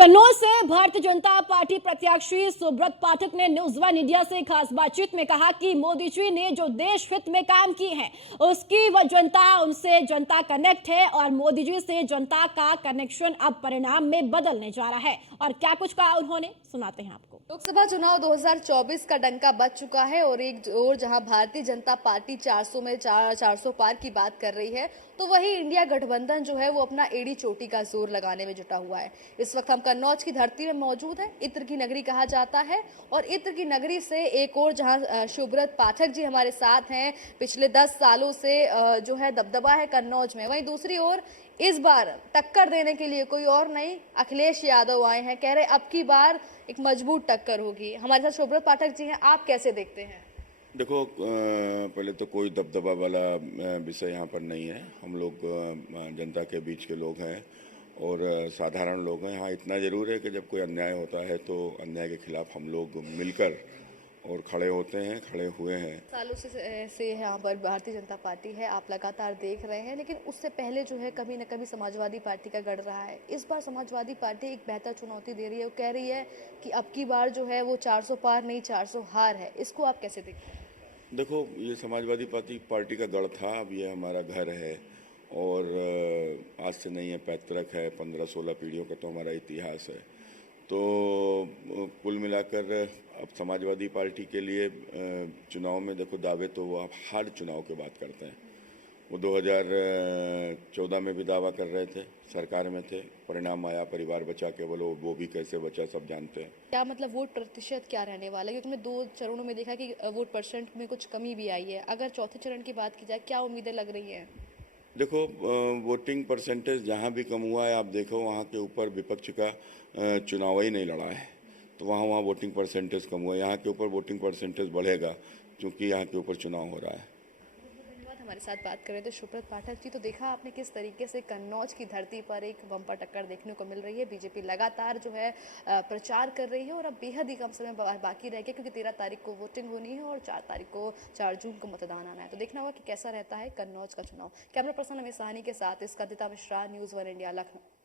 कन्नौज से भारतीय जनता पार्टी प्रत्याशी सुब्रत पाठक ने न्यूज वन इंडिया से खास बातचीत में कहा कि मोदी जी ने जो देश हित में काम किए हैं उसकी वह जनता उनसे जनता कनेक्ट है और मोदी जी से जनता का कनेक्शन अब परिणाम में बदलने जा रहा है। और क्या कुछ कहा उन्होंने, सुनाते हैं आपको। लोकसभा चुनाव 2024 का डंका बज चुका है और एक ओर जहां भारतीय जनता पार्टी 400 में 400 पार की बात कर रही है, तो वही इंडिया गठबंधन जो है वो अपना एड़ी चोटी का जोर लगाने में जुटा हुआ है। इस वक्त हम कन्नौज की धरती में मौजूद है, इत्र की नगरी कहा जाता है। और इत्र की नगरी से एक और जहां सुब्रत पाठक जी हमारे साथ हैं, पिछले 10 सालों से जो है दबदबा है कन्नौज में, वहीं दूसरी ओर इस बार टक्कर देने के लिए कोई और नहीं, अखिलेश यादव आए हैं। कह रहे अब की बार एक मजबूत टक्कर होगी। हमारे साथ सुब्रत पाठक जी हैं, आप कैसे देखते हैं? देखो, पहले तो कोई दबदबा वाला विषय यहाँ पर नहीं है। हम लोग जनता के बीच के लोग हैं और साधारण लोग हैं। हाँ, इतना ज़रूर है कि जब कोई अन्याय होता है तो अन्याय के खिलाफ हम लोग मिलकर और खड़े होते हैं, खड़े हुए हैं। सालों से यहाँ पर भारतीय जनता पार्टी है, आप लगातार देख रहे हैं, लेकिन उससे पहले जो है कभी न कभी समाजवादी पार्टी का गढ़ रहा है। इस बार समाजवादी पार्टी एक बेहतर चुनौती दे रही है, वो कह रही है कि अब की बार जो है वो 400 पार नहीं 400 हार है। इसको आप कैसे देखते हैं? देखो, ये समाजवादी पार्टी का गढ़ था, अब ये हमारा घर है और आज से नहीं है, पैतृक है, 15-16 पीढ़ियों का तो हमारा इतिहास है। तो कुल मिलाकर अब समाजवादी पार्टी के लिए चुनाव में देखो, दावे तो वो आप हर चुनाव के बाद करते हैं। वो 2014 में भी दावा कर रहे थे, सरकार में थे, परिणाम आया, परिवार बचा, केवल वो भी कैसे बचा सब जानते हैं। क्या मतलब वोट प्रतिशत क्या रहने वाला है? क्योंकि मैं 2 चरणों में देखा कि वोट परसेंट में कुछ कमी भी आई है। अगर चौथे चरण की बात की जाए, क्या उम्मीदें लग रही हैं? देखो, वोटिंग परसेंटेज जहाँ भी कम हुआ है, आप देखो वहाँ के ऊपर विपक्ष का चुनाव ही नहीं लड़ा है, तो वहाँ वहाँ वोटिंग परसेंटेज कम हुआ है। यहाँ के ऊपर वोटिंग परसेंटेज बढ़ेगा क्योंकि यहाँ के ऊपर चुनाव हो रहा है। धन्यवाद। हमारे साथ बात कर रहे थे सुब्रत पाठक जी। तो देखा आपने किस तरीके से कन्नौज की धरती पर एक बम्पर टक्कर देखने को मिल रही है। बीजेपी लगातार जो है प्रचार कर रही है और अब बेहद ही कम समय बाकी रह गया, क्योंकि 13 तारीख को वोटिंग होनी है और 4 तारीख को 4 जून को मतदान आना है। तो देखना होगा कि कैसा रहता है कन्नौज का चुनाव। कैमरा पर्सन अमित साहनी के साथ इसका दिता मिश्रा, न्यूज़ 1 इंडिया, लखनऊ।